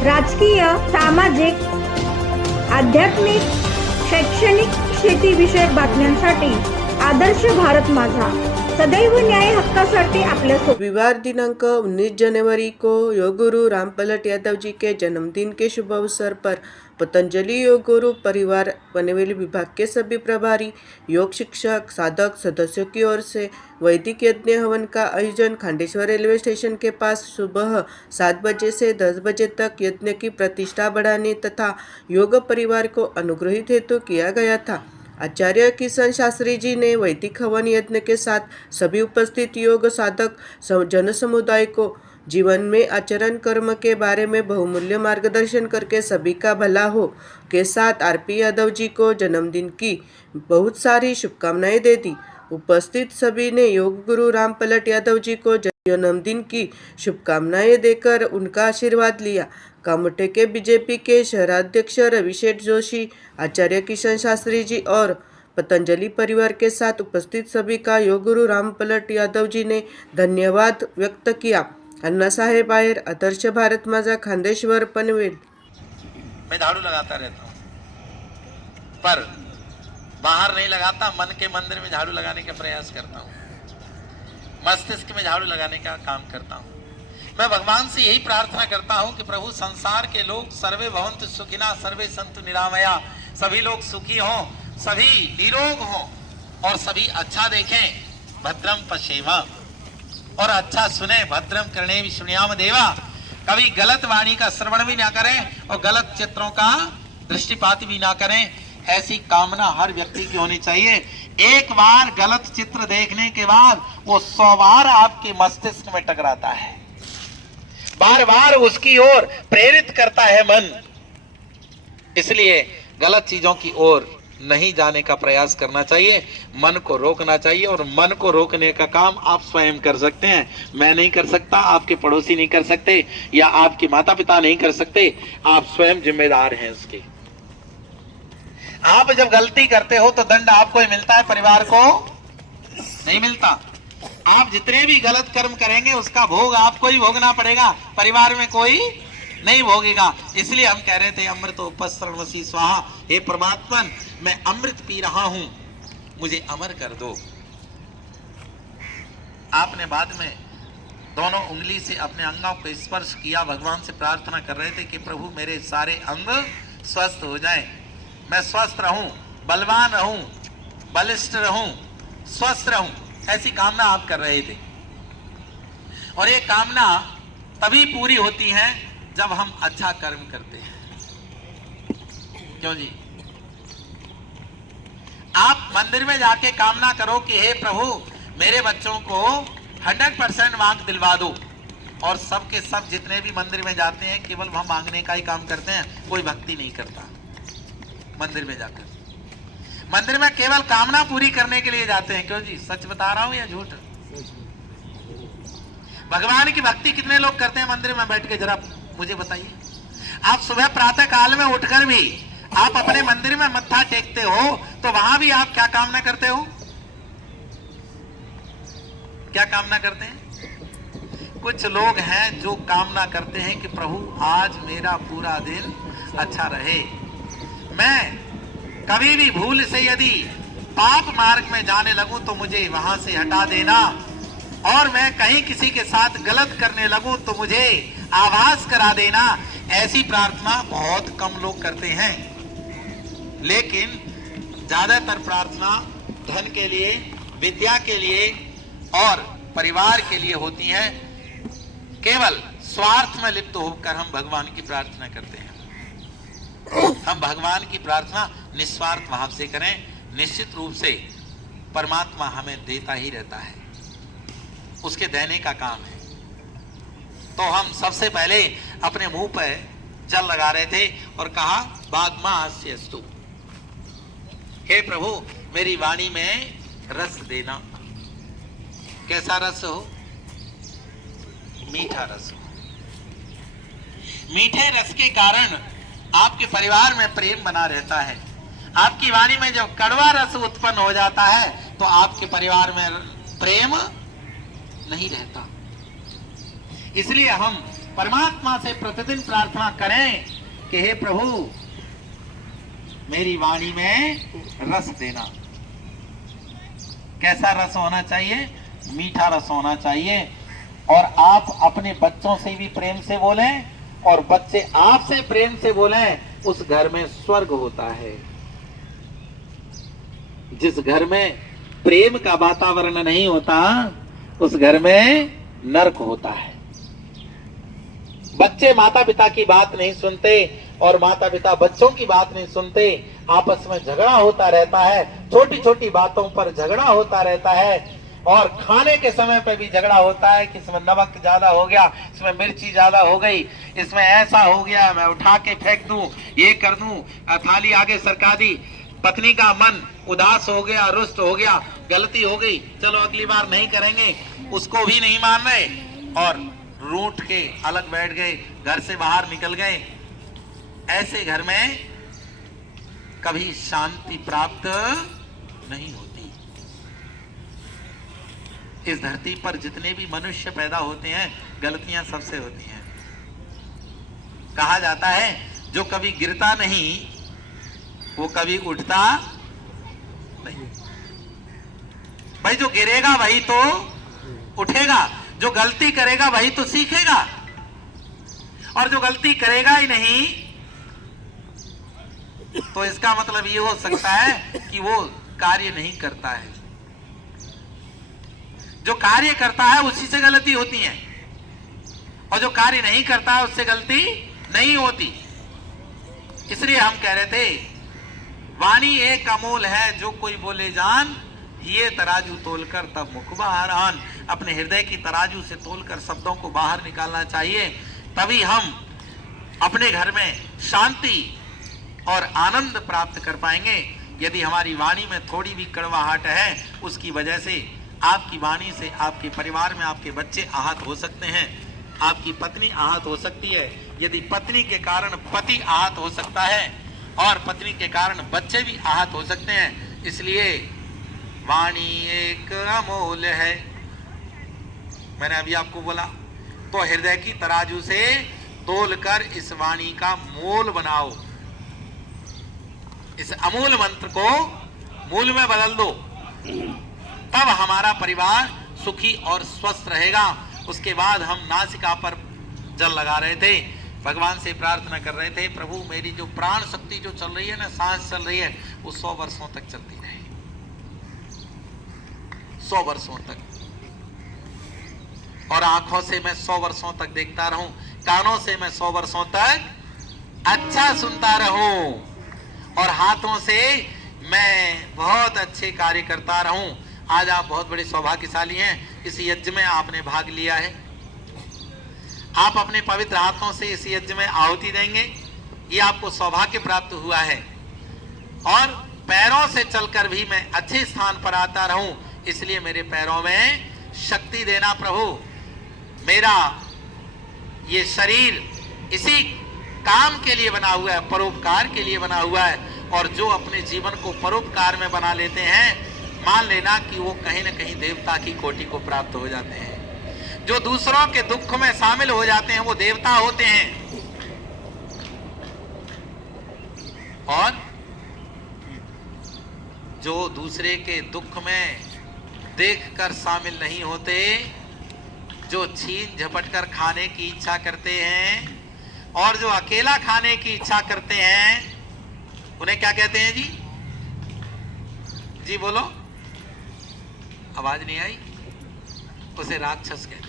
राजकीय, सामाजिक, आध्यात्मिक, शैक्षणिक, शेतीविषयक बातम्यांसाठी आदर्श भारत माझा सदैव न्याय हक्कासाठी आपल्या रविवार दिनांक 19 जनवरी को योग गुरु रामपलट यादव जी के जन्मदिन के शुभ अवसर पर पतंजलि योग गुरु परिवार पनवेल विभाग के सभी प्रभारी, योग शिक्षक, साधक सदस्यों की ओर से वैदिक यज्ञ हवन का आयोजन खांडेश्वर रेलवे स्टेशन के पास सुबह 7 बजे से 10 बजे तक यज्ञ की प्रतिष्ठा बढ़ाने तथा योग परिवार को अनुग्रहित हेतु किया गया था। आचार्य किशन शास्त्री जी ने वैदिक हवन यज्ञ के साथ सभी उपस्थित योग साधक जन समुदाय को जीवन में आचरण कर्म के बारे में बहुमूल्य मार्गदर्शन करके सभी का भला हो के साथ आरपी यादव जी को जन्मदिन की बहुत सारी शुभकामनाएं दे दी। उपस्थित सभी ने योग गुरु रामपलट यादव जी को जन्मदिन की शुभकामनाएं देकर उनका आशीर्वाद लिया। कामोटे के बीजेपी के शहराध्यक्ष रविशेठ जोशी, आचार्य किशन शास्त्री जी और पतंजलि परिवार के साथ उपस्थित सभी का योग गुरु रामपलट यादव जी ने धन्यवाद व्यक्त किया। अन्ना साहेब आयर, आदर्श भारत माझा, खांडेश्वर, पनवेल। मैं झाड़ू लगाता रहता हूँ, पर बाहर नहीं लगाता, मन के मंदिर में झाड़ू लगाने का प्रयास करता हूँ, मस्तिष्क में झाड़ू लगाने का काम करता हूँ। मैं भगवान से यही प्रार्थना करता हूँ कि प्रभु संसार के लोग सर्वे भवन्तु सुखिना सर्वे सन्तु निरामया, सभी लोग सुखी हों, सभी निरोग हों और सभी अच्छा देखें, भद्रम पश्येम, और अच्छा सुने, भद्रम कर्णे विष्णुयाम देवा। कभी गलत वाणी का श्रवण भी ना करें और गलत चित्रों का दृष्टिपात भी ना करें, ऐसी कामना हर व्यक्ति की होनी चाहिए। एक बार गलत चित्र देखने के बाद वो 100 बार आपके मस्तिष्क में टकराता है, बार बार उसकी ओर प्रेरित करता है मन। इसलिए गलत चीजों की ओर नहीं जाने का प्रयास करना चाहिए, मन को रोकना चाहिए, और मन को रोकने का काम आप स्वयं कर सकते हैं। मैं नहीं कर सकता, आपके पड़ोसी नहीं कर सकते, या आपके माता पिता नहीं कर सकते, आप स्वयं जिम्मेदार हैं उसके। आप जब गलती करते हो तो दंड आपको ही मिलता है, परिवार को नहीं मिलता। आप जितने भी गलत कर्म करेंगे उसका भोग आपको ही भोगना पड़ेगा, परिवार में कोई नहीं भोगेगा। इसलिए हम कह रहे थे अमृत उपस्रणवसी स्वाहा, हे परमात्मा मैं अमृत पी रहा हूं, मुझे अमर कर दो। आपने बाद में दोनों उंगली से अपने अंगों को स्पर्श किया, भगवान से प्रार्थना कर रहे थे कि प्रभु मेरे सारे अंग स्वस्थ हो जाएं, मैं स्वस्थ रहूं, बलवान रहूं, बलिष्ठ रहूं, स्वस्थ रहूं, ऐसी कामना आप कर रहे थे। और ये कामना तभी पूरी होती है जब हम अच्छा कर्म करते हैं। क्यों जी? आप मंदिर में जाके कामना करो कि हे प्रभु मेरे बच्चों को 100% मांग दिलवा दो, और सबके सब जितने भी मंदिर में जाते हैं केवल वह मांगने का ही काम करते हैं, कोई भक्ति नहीं करता। मंदिर में जाकर मंदिर में केवल कामना पूरी करने के लिए जाते हैं। क्यों जी? सच बता रहा हूं या झूठ? भगवान की भक्ति कितने लोग करते हैं मंदिर में बैठ के, जरा मुझे बताइए। आप सुबह प्रातः काल में उठकर भी आप अपने मंदिर में मत्था टेकते हो तो वहां भी आप क्या कामना करते हो? क्या कामना करते हैं? कुछ लोग हैं जो कामना करते हैं कि प्रभु आज मेरा पूरा दिन अच्छा रहे, मैं कभी भी भूल से यदि पाप मार्ग में जाने लगूं तो मुझे वहां से हटा देना, और मैं कहीं किसी के साथ गलत करने लगूं तो मुझे आभास करा देना। ऐसी प्रार्थना बहुत कम लोग करते हैं, लेकिन ज्यादातर प्रार्थना धन के लिए, विद्या के लिए और परिवार के लिए होती है। केवल स्वार्थ में लिप्त होकर हम भगवान की प्रार्थना करते हैं। हम भगवान की प्रार्थना निस्वार्थ भाव से करें, निश्चित रूप से परमात्मा हमें देता ही रहता है, उसके देने का काम है। तो हम सबसे पहले अपने मुंह पर जल लगा रहे थे और कहा वाग्मास्यस्तु, हे प्रभु मेरी वाणी में रस देना। कैसा रस हो? मीठा रस हो। मीठे रस के कारण आपके परिवार में प्रेम बना रहता है। आपकी वाणी में जब कड़वा रस उत्पन्न हो जाता है तो आपके परिवार में प्रेम नहीं रहता। इसलिए हम परमात्मा से प्रतिदिन प्रार्थना करें कि हे प्रभु मेरी वाणी में रस देना। कैसा रस होना चाहिए? मीठा रस होना चाहिए। और आप अपने बच्चों से भी प्रेम से बोलें और बच्चे आपसे प्रेम से बोलें, उस घर में स्वर्ग होता है। जिस घर में प्रेम का वातावरण नहीं होता उस घर में नरक होता है। बच्चे माता पिता की बात नहीं सुनते और माता पिता बच्चों की बात नहीं सुनते, आपस में झगड़ा होता रहता है, छोटी छोटी बातों पर झगड़ा होता रहता है। और खाने के समय पे भी झगड़ा होता है कि इसमें नमक ज्यादा हो गया, इसमें मिर्ची ज्यादा हो गई, इसमें ऐसा हो गया, मैं उठा के फेंक दूं, ये कर दूं, थाली आगे सरका दी। पत्नी का मन उदास हो गया, रुष्ट हो गया, गलती हो गई, चलो अगली बार नहीं करेंगे, उसको भी नहीं मान रहे और रूठ के अलग बैठ गए, घर से बाहर निकल गए। ऐसे घर में कभी शांति प्राप्त नहीं होती। इस धरती पर जितने भी मनुष्य पैदा होते हैं गलतियां सबसे होती हैं। कहा जाता है जो कभी गिरता नहीं वो कभी उठता नहीं। भाई जो गिरेगा वही तो उठेगा, जो गलती करेगा वही तो सीखेगा, और जो गलती करेगा ही नहीं तो इसका मतलब ये हो सकता है कि वो कार्य नहीं करता है। जो कार्य करता है उसी से गलती होती है और जो कार्य नहीं करता है उससे गलती नहीं होती। इसलिए हम कह रहे थे वाणी एक अमोल है, जो कोई बोले जान, ये तराजू तोलकर तब मुख बाहर आन। अपने हृदय की तराजू से तोलकर शब्दों को बाहर निकालना चाहिए, तभी हम अपने घर में शांति और आनंद प्राप्त कर पाएंगे। यदि हमारी वाणी में थोड़ी भी कड़वाहट है, उसकी वजह से आपकी वाणी से आपके परिवार में आपके बच्चे आहत हो सकते हैं, आपकी पत्नी आहत हो सकती है। यदि पत्नी के कारण पति आहत हो सकता है और पत्नी के कारण बच्चे भी आहत हो सकते हैं। इसलिए वाणी एक अमूल्य है। मैंने अभी आपको बोला, तो हृदय की तराजू से तोलकर इस वाणी का मोल बनाओ, इस अमूल मंत्र को मूल में बदल दो, तब हमारा परिवार सुखी और स्वस्थ रहेगा। उसके बाद हम नासिका पर जल लगा रहे थे, भगवान से प्रार्थना कर रहे थे, प्रभु मेरी जो प्राण शक्ति जो चल रही है ना, सांस चल रही है, वो 100 वर्षों तक चलती रहे, 100 वर्षों तक। और आंखों से मैं 100 वर्षों तक देखता रहूं, कानों से मैं 100 वर्षों तक अच्छा सुनता रहूं, और हाथों से मैं बहुत अच्छे कार्य करता रहूं। आज आप बहुत बड़े सौभाग्यशाली हैं, इस यज्ञ में आपने भाग लिया है। आप अपने पवित्र हाथों से इस यज्ञ में आहुति देंगे, ये आपको सौभाग्य प्राप्त हुआ है। और पैरों से चलकर भी मैं अच्छे स्थान पर आता रहूं, इसलिए मेरे पैरों में शक्ति देना प्रभु। मेरा ये शरीर इसी काम के लिए बना हुआ है, परोपकार के लिए बना हुआ है। और जो अपने जीवन को परोपकार में बना लेते हैं, मान लेना कि वो कहीं न कहीं देवता की कोटि को प्राप्त हो जाते हैं। जो दूसरों के दुख में शामिल हो जाते हैं वो देवता होते हैं। और जो दूसरे के दुख में देखकर शामिल नहीं होते, जो छीन झपट कर खाने की इच्छा करते हैं और जो अकेला खाने की इच्छा करते हैं, उन्हें क्या कहते हैं जी? जी बोलो, आवाज नहीं आई। उसे राक्षस कहते हैं।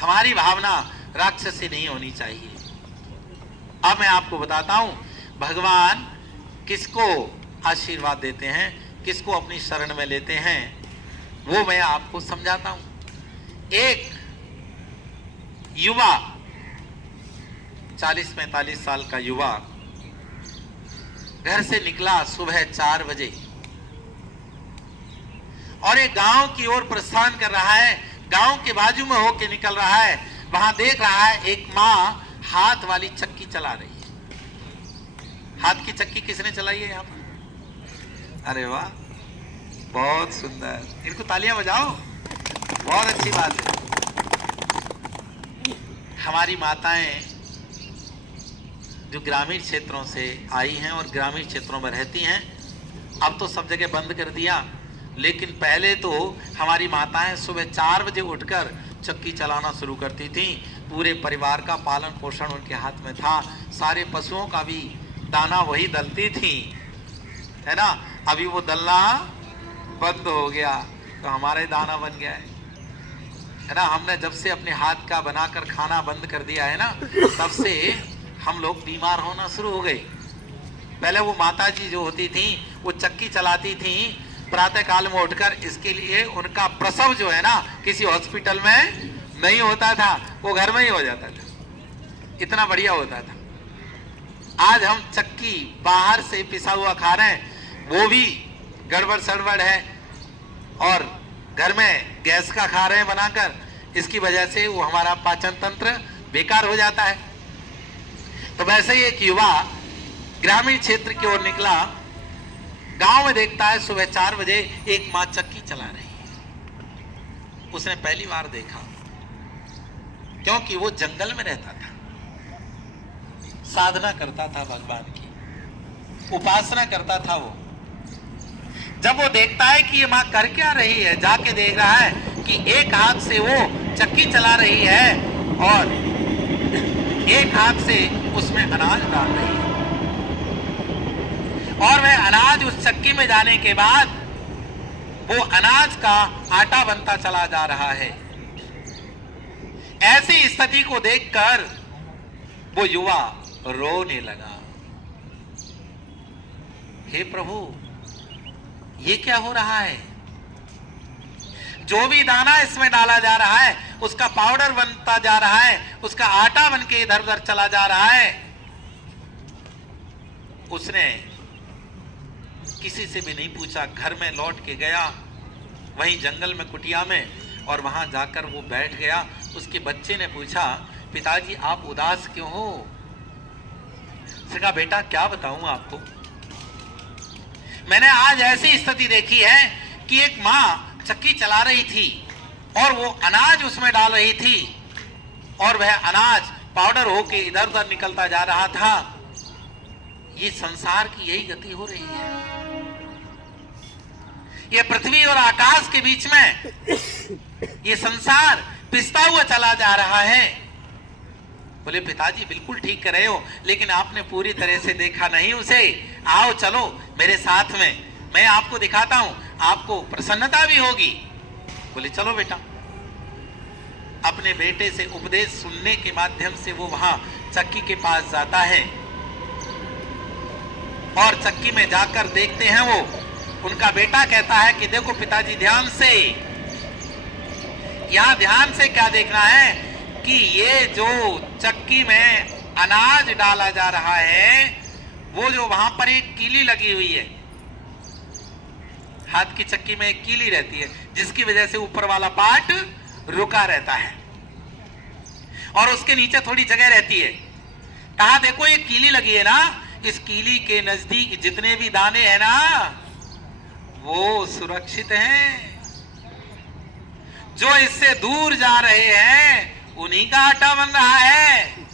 हमारी भावना राक्षसी नहीं होनी चाहिए। अब मैं आपको बताता हूं भगवान किसको आशीर्वाद देते हैं, किसको अपनी शरण में लेते हैं, वो मैं आपको समझाता हूं। एक युवा 40-45 साल का युवा घर से निकला सुबह 4 बजे और एक गांव की ओर प्रस्थान कर रहा है। गांव के बाजू में होके निकल रहा है, वहां देख रहा है एक माँ हाथ वाली चक्की चला रही है। हाथ की चक्की किसने चलाई है यहाँ पर? अरे वाह, बहुत सुंदर, इनको तालियां बजाओ। बहुत अच्छी बात है। हमारी माताएं जो ग्रामीण क्षेत्रों से आई हैं और ग्रामीण क्षेत्रों में रहती हैं, अब तो सब जगह बंद कर दिया, लेकिन पहले तो हमारी माताएं सुबह 4 बजे उठकर चक्की चलाना शुरू करती थीं। पूरे परिवार का पालन पोषण उनके हाथ में था, सारे पशुओं का भी दाना वही दलती थी, है ना। अभी वो दलना बंद हो गया तो हमारा ही दाना बन गया है ना। हमने जब से अपने हाथ का बनाकर खाना बंद कर दिया है ना, तब से हम लोग बीमार होना शुरू हो गए। पहले वो माता जी जो होती थी वो चक्की चलाती थी प्रातः काल में उठकर, इसके लिए उनका प्रसव जो है ना किसी हॉस्पिटल में नहीं होता था, वो घर में ही हो जाता था, इतना बढ़िया होता था। आज हम चक्की बाहर से पिसा हुआ खा रहे हैं, वो भी गड़बड़ सड़बड़ है, और घर में गैस का खा रहे हैं बनाकर, इसकी वजह से वो हमारा पाचन तंत्र बेकार हो जाता है। तो वैसे ही एक युवा ग्रामीण क्षेत्र की ओर निकला, गांव में देखता है सुबह 4 बजे एक माँ चक्की चला रही है। उसने पहली बार देखा, क्योंकि वो जंगल में रहता था, साधना करता था, भगवान की उपासना करता था। वो जब वो देखता है कि ये माँ कर क्या रही है, जाके देख रहा है कि एक हाथ से वो चक्की चला रही है और एक हाथ से उसमें अनाज डाल रही है, और वह अनाज उस चक्की में जाने के बाद वो अनाज का आटा बनता चला जा रहा है। ऐसी स्थिति को देखकर वो युवा रोने लगा, हे प्रभु ये क्या हो रहा है। जो भी दाना इसमें डाला जा रहा है उसका पाउडर बनता जा रहा है, उसका आटा बन के इधर उधर चला जा रहा है। उसने किसी से भी नहीं पूछा, घर में लौट के गया, वहीं जंगल में कुटिया में, और वहां जाकर वो बैठ गया। उसके बच्चे ने पूछा, पिताजी आप उदास क्यों हो। उसने कहा, बेटा क्या बताऊं आपको, मैंने आज ऐसी स्थिति देखी है कि एक माँ चक्की चला रही थी और वो अनाज उसमें डाल रही थी, और वह अनाज पाउडर होके इधर उधर निकलता जा रहा था। ये संसार की यही गति हो रही है। ये पृथ्वी और आकाश के बीच में ये संसार पिसता हुआ चला जा रहा है। बोले, पिताजी बिल्कुल ठीक कर रहे हो, लेकिन आपने पूरी तरह से देखा नहीं उसे। आओ चलो मेरे साथ में, मैं आपको दिखाता हूं, आपको प्रसन्नता भी होगी। बोले, चलो बेटा। अपने बेटे से उपदेश सुनने के माध्यम से वो वहां चक्की के पास जाता है, और चक्की में जाकर देखते हैं वो, उनका बेटा कहता है कि देखो पिताजी ध्यान से, यहां ध्यान से क्या देखना है कि ये जो चक्की में अनाज डाला जा रहा है, वो जो वहां पर एक कीली लगी हुई है, हाथ की चक्की में एक कीली रहती है, जिसकी वजह से ऊपर वाला पार्ट रुका रहता है और उसके नीचे थोड़ी जगह रहती है। कहा देखो ये कीली लगी है ना, इस कीली के नजदीक जितने भी दाने हैं ना वो सुरक्षित हैं, जो इससे दूर जा रहे हैं उन्हीं का आटा बन रहा है।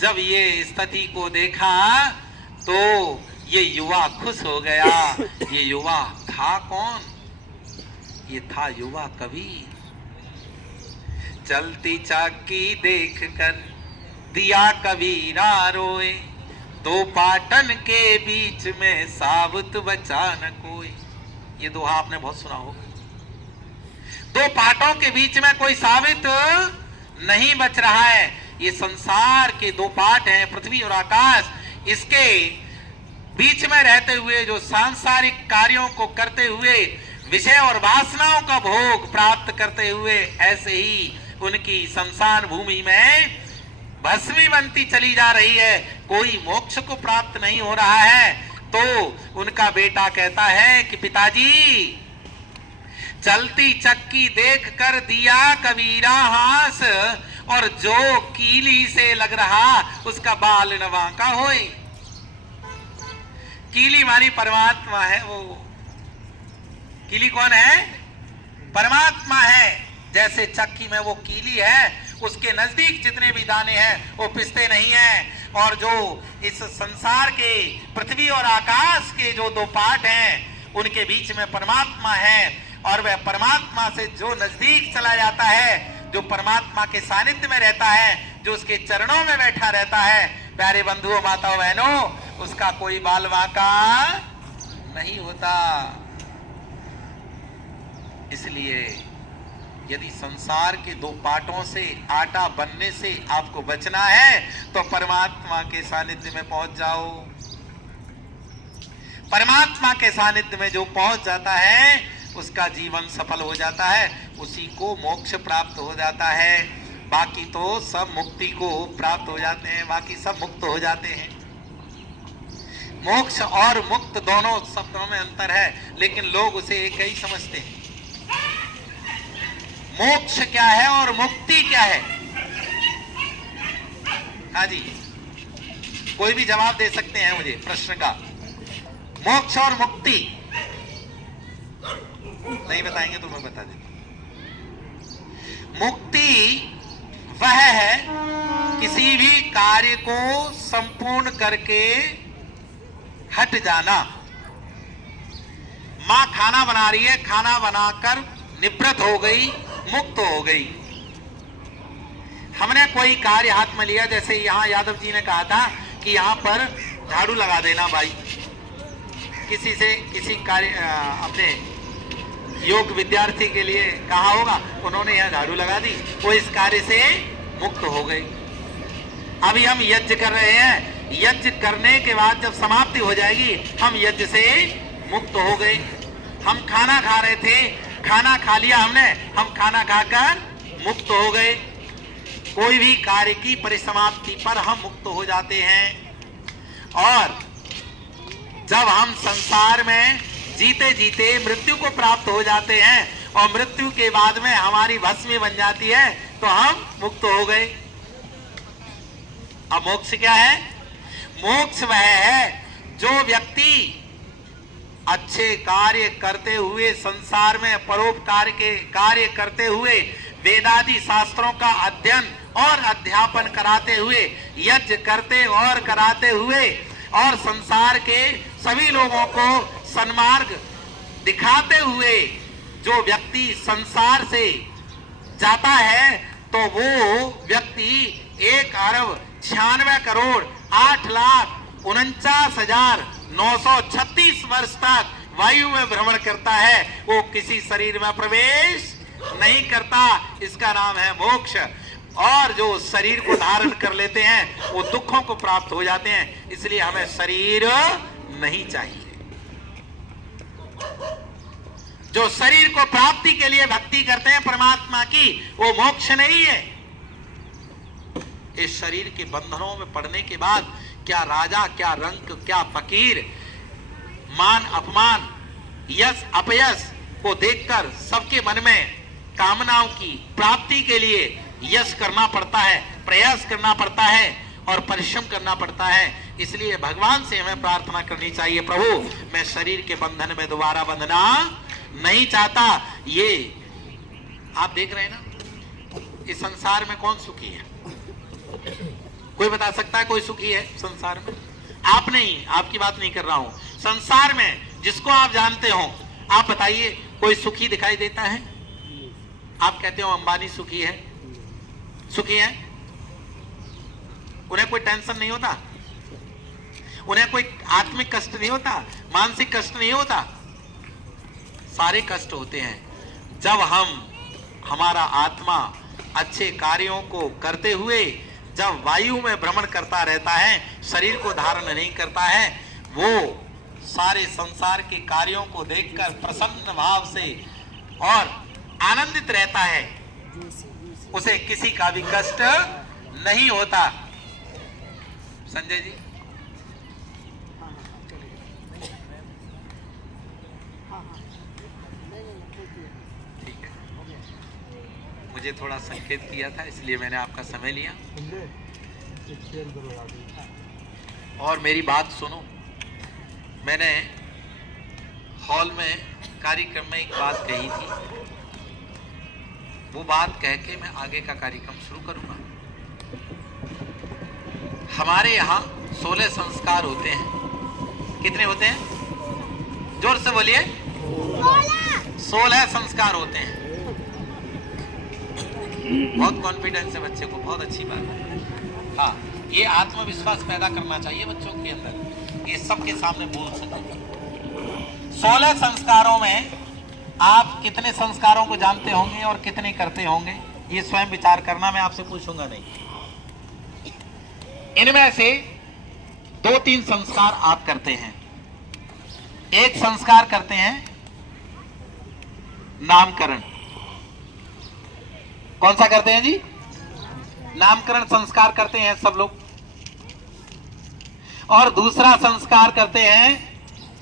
जब ये स्थिति को देखा तो ये युवा खुश हो गया। ये युवा था कौन? ये था युवा कबीर। चलती चक्की देख कर दिया कबीरा रोए, दो पाटन के बीच में साबुत बचा न कोई। ये दोहा आपने बहुत सुना होगा। दो पाटों के बीच में कोई साबित नहीं बच रहा है। ये संसार के दो पाट हैं, पृथ्वी और आकाश। इसके बीच में रहते हुए जो सांसारिक कार्यों को करते हुए विषय और वासनाओं का भोग प्राप्त करते हुए ऐसे ही उनकी संसार भूमि में भस्मी बनती चली जा रही है, कोई मोक्ष को प्राप्त नहीं हो रहा है। तो उनका बेटा कहता है कि पिताजी चलती चक्की देख कर दिया कबीरा हास, और जो कीली से लग रहा उसका बाल न बांका होए। कीली मानी परमात्मा है। वो कीली कौन है? परमात्मा है, जैसे चक्की में वो कीली है, उसके नजदीक जितने भी दाने हैं वो पिसते नहीं हैं। और जो इस संसार के पृथ्वी और आकाश के जो दो पार्ट हैं उनके बीच में परमात्मा है, और वह परमात्मा से जो नजदीक चला जाता है, जो परमात्मा के सानिध्य में रहता है, जो उसके चरणों में बैठा रहता है, प्यारे बंधुओं माताओं बहनों, उसका कोई बाल बांका नहीं होता। इसलिए यदि संसार के दो पाटों से आटा बनने से आपको बचना है तो परमात्मा के सानिध्य में पहुंच जाओ। परमात्मा के सानिध्य में जो पहुंच जाता है उसका जीवन सफल हो जाता है, उसी को मोक्ष प्राप्त हो जाता है। बाकी तो सब मुक्ति को प्राप्त हो जाते हैं, बाकी सब मुक्त हो जाते हैं। मोक्ष और मुक्त दोनों शब्दों में अंतर है, लेकिन लोग उसे एक ही समझते हैं। मोक्ष क्या है और मुक्ति क्या है? हाँ जी, कोई भी जवाब दे सकते हैं मुझे प्रश्न का। मोक्ष और मुक्ति नहीं बताएंगे तो मैं बता देता हूं। मुक्ति वह है किसी भी कार्य को संपूर्ण करके हट जाना। मां खाना बना रही है, खाना बनाकर निवृत्त हो गई, मुक्त हो गई। हमने कोई कार्य हाथ में लिया, जैसे यहां यादव जी ने कहा था कि यहां पर झाड़ू लगा देना भाई, किसी से किसी कार्य अपने योग विद्यार्थी के लिए कहा होगा, उन्होंने यहां झाड़ू लगा दी, वो इस कार्य से मुक्त हो गई। अभी हम यज्ञ कर रहे हैं, यज्ञ करने के बाद जब समाप्ति हो जाएगी हम यज्ञ से मुक्त हो गए। हम खाना खा रहे थे, खाना खा लिया हमने, हम खाना खाकर मुक्त हो गए। कोई भी कार्य की परिसमाप्ति पर हम मुक्त हो जाते हैं। और जब हम संसार में जीते जीते मृत्यु को प्राप्त हो जाते हैं और मृत्यु के बाद में हमारी भस्मी बन जाती है तो हम मुक्त हो गए। अब मोक्ष क्या है? मोक्ष वह है जो व्यक्ति अच्छे कार्य करते हुए, संसार में परोपकार के कार्य करते हुए, वेदादि शास्त्रों का अध्ययन और अध्यापन कराते हुए, यज्ञ करते और कराते हुए, और संसार के सभी लोगों को सन्मार्ग दिखाते हुए जो व्यक्ति संसार से जाता है तो वो व्यक्ति 1,96,8,49,936 वर्ष तक वायु में भ्रमण करता है, वो किसी शरीर में प्रवेश नहीं करता। इसका नाम है मोक्ष। और जो शरीर को धारण कर लेते हैं वो दुखों को प्राप्त हो जाते हैं। इसलिए हमें शरीर नहीं चाहिए। जो शरीर को प्राप्ति के लिए भक्ति करते हैं परमात्मा की, वो मोक्ष नहीं है। इस शरीर के बंधनों में पड़ने के बाद क्या राजा, क्या रंक, क्या फकीर, मान अपमान, यश अपयश को देखकर सबके मन में कामनाओं की प्राप्ति के लिए यश करना पड़ता है, प्रयास करना पड़ता है और परिश्रम करना पड़ता है। इसलिए भगवान से हमें प्रार्थना करनी चाहिए, प्रभु मैं शरीर के बंधन में दोबारा बंधना नहीं चाहता। ये आप देख रहे हैं ना, इस संसार में कौन सुखी है? कोई बता सकता है कोई सुखी है संसार में? आप नहीं, आपकी बात नहीं कर रहा हूं। संसार में जिसको आप जानते हो, आप बताइए कोई सुखी दिखाई देता है? आप कहते हो अंबानी सुखी है, सुखी है? उन्हें कोई टेंशन नहीं होता? उन्हें कोई आत्मिक कष्ट नहीं होता? मानसिक कष्ट नहीं होता? सारे कष्ट होते हैं जब हमारा आत्मा अच्छे कार्यों को करते हुए जब वायु में भ्रमण करता रहता है, शरीर को धारण नहीं करता है, वो सारे संसार के कार्यों को देखकर प्रसन्न भाव से और आनंदित रहता है, उसे किसी का भी कष्ट नहीं होता। संजय जी, ठीक है, मुझे थोड़ा संकेत किया था इसलिए मैंने आपका समय लिया। और मेरी बात सुनो, मैंने हॉल में कार्यक्रम में एक बात कही थी वो बात कह के मैं आगे का कार्यक्रम शुरू करूंगा। हमारे यहाँ 16 संस्कार होते हैं। कितने होते हैं? जोर से बोलिए। 16 संस्कार होते हैं। बहुत कॉन्फिडेंस है बच्चे को, बहुत अच्छी बात है। हाँ, ये आत्मविश्वास पैदा करना चाहिए बच्चों के अंदर, ये सबके सामने बोल सके। 16 संस्कारों में आप कितने संस्कारों को जानते होंगे और कितने करते होंगे, ये स्वयं विचार करना, मैं आपसे पूछूंगा नहीं। इनमें से 2-3 संस्कार आप करते हैं। एक संस्कार करते हैं नामकरण। कौन सा करते हैं जी? नामकरण संस्कार करते हैं सब लोग। और दूसरा संस्कार करते हैं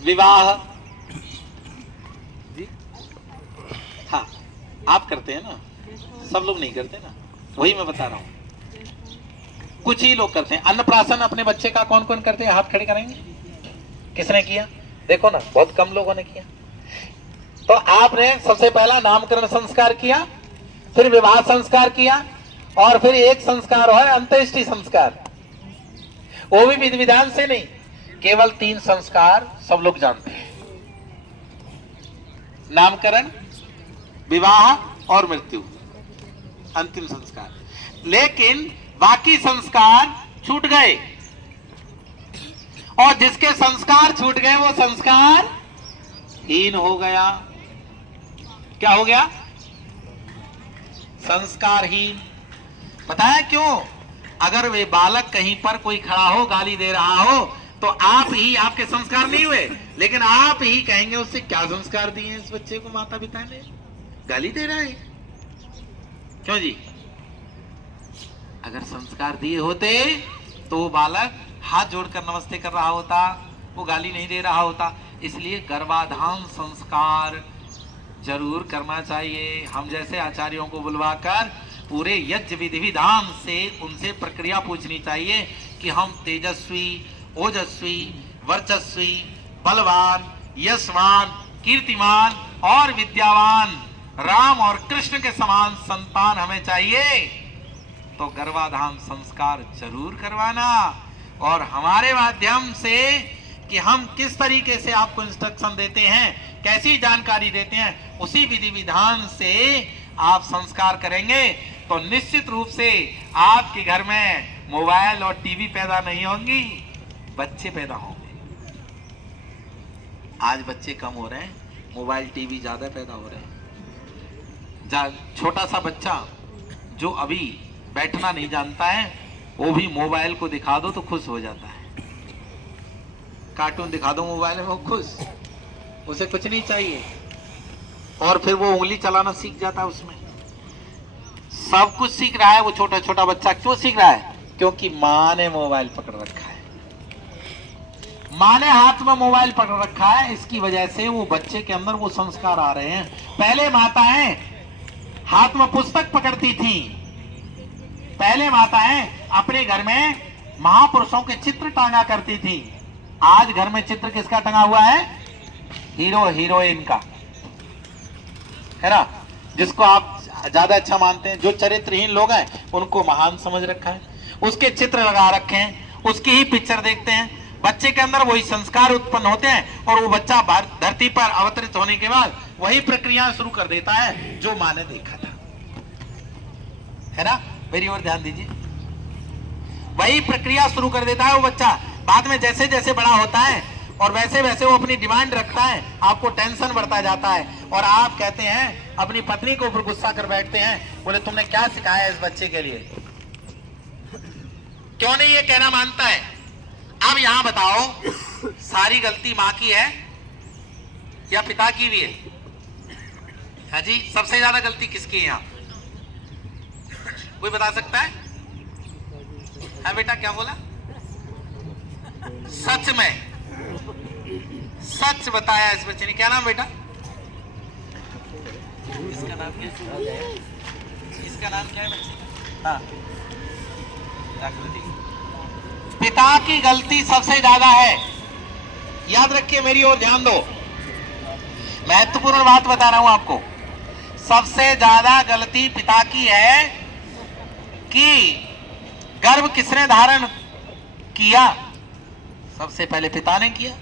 विवाह। जी हाँ, आप करते हैं ना, सब लोग नहीं करते ना, वही मैं बता रहा हूं। कुछ ही लोग करते हैं। अन्नप्राशन अपने बच्चे का कौन कौन करते हैं? हाथ खड़े करेंगे। किसने किया? देखो ना, बहुत कम लोगों ने किया। तो आपने सबसे पहला नामकरण संस्कार किया, फिर विवाह संस्कार किया, और फिर एक संस्कार है अंत्येष्टि संस्कार। वो भी विधि विधान से नहीं, केवल 3 संस्कार सब लोग जानते हैं, नामकरण, विवाह और मृत्यु, अंतिम संस्कार। लेकिन बाकी संस्कार छूट गए, और जिसके संस्कार छूट गए वो संस्कार हीन हो गया। क्या हो गया? संस्कारहीन। पता है क्यों? अगर वे बालक कहीं पर कोई खड़ा हो, गाली दे रहा हो, तो आप ही, आपके संस्कार नहीं हुए, लेकिन आप ही कहेंगे उससे क्या संस्कार दिए इस बच्चे को माता पिता ने, गाली दे रहा है। क्यों जी? अगर संस्कार दिए होते तो वो बालक हाथ जोड़कर नमस्ते कर रहा होता, वो गाली नहीं दे रहा होता। इसलिए गर्भाधान संस्कार जरूर करना चाहिए। हम जैसे आचार्यों को बुलवाकर पूरे यज्ञ विधि विधान से उनसे प्रक्रिया पूछनी चाहिए कि हम तेजस्वी, ओजस्वी, वर्चस्वी, बलवान, यशवान, कीर्तिमान और विद्यावान राम और कृष्ण के समान संतान हमें चाहिए। तो गर्भाधान संस्कार जरूर करवाना, और हमारे माध्यम से कि हम किस तरीके से आपको इंस्ट्रक्शन देते हैं, कैसी जानकारी देते हैं, उसी विधि विधान से आप संस्कार करेंगे तो निश्चित रूप से आपके घर में मोबाइल और टीवी पैदा नहीं होंगी, बच्चे पैदा होंगे। आज बच्चे कम हो रहे हैं, मोबाइल टीवी ज्यादा पैदा हो रहे हैं। छोटा सा बच्चा जो अभी बैठना नहीं जानता है, वो भी मोबाइल को दिखा दो तो खुश हो जाता है। कार्टून दिखा दो मोबाइल में, वो खुश, उसे कुछ नहीं चाहिए, और फिर वो उंगली चलाना सीख जाता है। उसमें सब कुछ सीख रहा है वो छोटा छोटा बच्चा। क्यों सीख रहा है? क्योंकि माँ ने मोबाइल पकड़ रखा है, माँ ने हाथ में मोबाइल पकड़ रखा है। इसकी वजह से वो बच्चे के अंदर वो संस्कार आ रहे हैं। पहले माताएं हाथ में पुस्तक पकड़ती थी, पहले माताएं अपने घर में महापुरुषों के चित्र टांगा करती थी। आज घर में चित्र किसका टंगा हुआ है? हीरो हीरोइन का, है ना, जिसको आप ज्यादा अच्छा मानते हैं। जो चरित्रहीन लोग हैं उनको महान समझ रखा है, उसके चित्र लगा रखे हैं, उसकी ही पिक्चर देखते हैं। बच्चे के अंदर वही संस्कार उत्पन्न होते हैं, और वो बच्चा धरती पर अवतरित होने के बाद वही प्रक्रिया शुरू कर देता है जो माँ ने देखा था, है ना। मेरी ओर ध्यान दीजिए, वही प्रक्रिया शुरू कर देता है वो बच्चा। बाद में जैसे जैसे बड़ा होता है और वैसे वैसे वो अपनी डिमांड रखता है, आपको टेंशन बढ़ता जाता है, और आप कहते हैं, अपनी पत्नी को ऊपर गुस्सा कर बैठते हैं, बोले तुमने क्या सिखाया इस बच्चे के लिए, क्यों नहीं ये कहना मानता है। अब यहां बताओ, सारी गलती मां की है या पिता की भी है? हाँ जी, सबसे ज्यादा गलती किसकी है यहाँ? कोई बता सकता है? हाँ बेटा, क्या बोला? सच में सच बताया इस बच्चे ने। क्या नाम बेटा? इसका नाम क्या है? इसका नाम क्या है बच्चे? हाँ, पिता की गलती सबसे ज्यादा है, याद रखिए, मेरी ओर ध्यान दो। महत्वपूर्ण बात बता रहा हूं आपको। सबसे ज्यादा गलती पिता की है कि गर्भ किसने धारण किया? सबसे पहले पिता ने किया।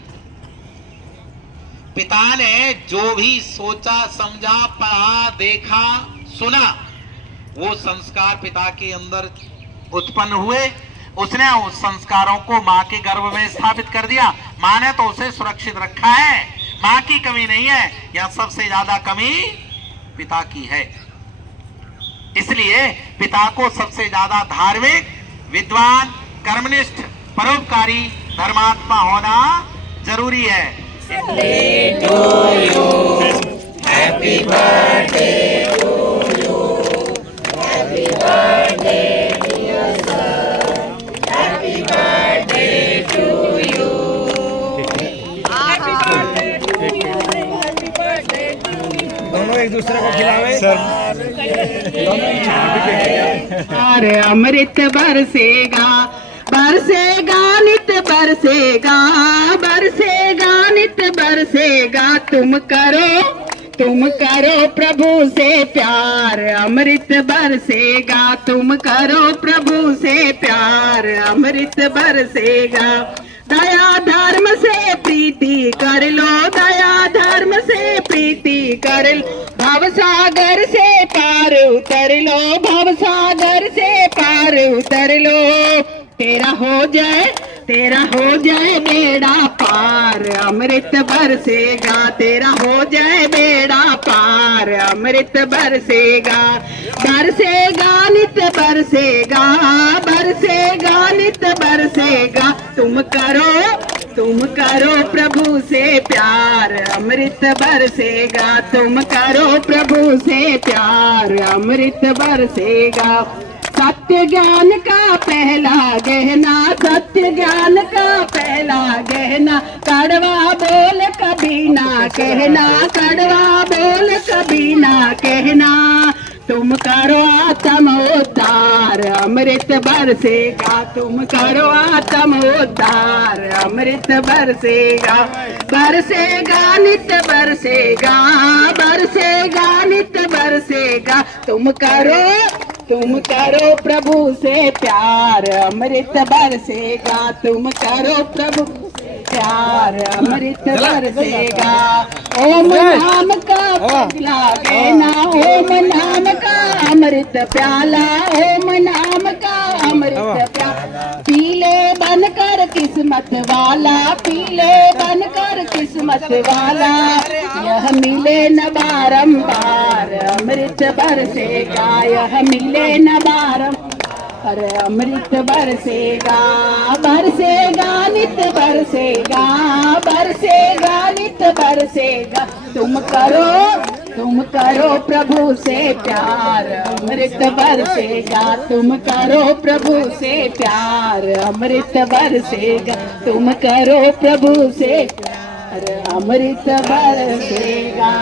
पिता ने जो भी सोचा, समझा, पढ़ा, देखा, सुना, वो संस्कार पिता के अंदर उत्पन्न हुए। उसने उस संस्कारों को मां के गर्भ में स्थापित कर दिया। मां ने तो उसे सुरक्षित रखा है। मां की कमी नहीं है, यह सबसे ज्यादा कमी पिता की है। इसलिए पिता को सबसे ज्यादा धार्मिक, विद्वान, कर्मनिष्ठ, परोपकारी, धर्मात्मा होना जरूरी है। दोनों एक दूसरे को खिलावे अरे अमृत बरसेगा, बरसेगा नित बरसेगा, बरसेगा नित बरसेगा। तुम करो प्रभु से प्यार, अमृत बरसेगा। तुम करो प्रभु से प्यार, अमृत बरसेगा। दया धर्म से प्रीति कर लो, दया धर्म से प्रीति कर लो। भव सागर से पार उतर लो, भव सागर से पार उतर लो। तेरा हो जाए बेड़ा पार, अमृत बरसेगा। तेरा हो जाए बेड़ा पार, अमृत बरसेगा। बरसेगा नित बरसेगा, बरसेगा नित बरसेगा। तुम करो प्रभु से प्यार, अमृत बरसेगा। तुम करो प्रभु से प्यार, अमृत बरसेगा। सत्य ज्ञान का पहला गहना, सत्य ज्ञान का पहला गहना। कड़वा बोल कभी ना कहना, कड़वा बोल कभी ना कहना। तुम करो आत्म उद्धार, अमृत बरसेगा। तुम करो आत्म उद्धार, अमृत बरसेगा। बरसेगा नित बरसेगा, बरसेगा नित बरसेगा। तुम करो प्रभु से प्यार, अमृत बरसेगा। तुम करो प्रभु से प्यार, अमृत बरसेगा। ओम नाम का प्याला कहना, ओम नाम का अमृत प्याला, ओम नाम का अमृत प्याला। पीले बनकर किस्मत वाला, पीले बनकर किस्मत वाला। यह मिले न बारंबार, अमृत बरसेगा। यह मिले न बारंबार, अमृत बरसेगा। बरसेगा नित बरसेगा, बरसेगा नित बरसेगा। तुम करो प्रभु से प्यार, अमृत बरसेगा। तुम करो प्रभु से प्यार, अमृत बरसेगा। तुम करो प्रभु से प्यार, अमृत बरसेगा।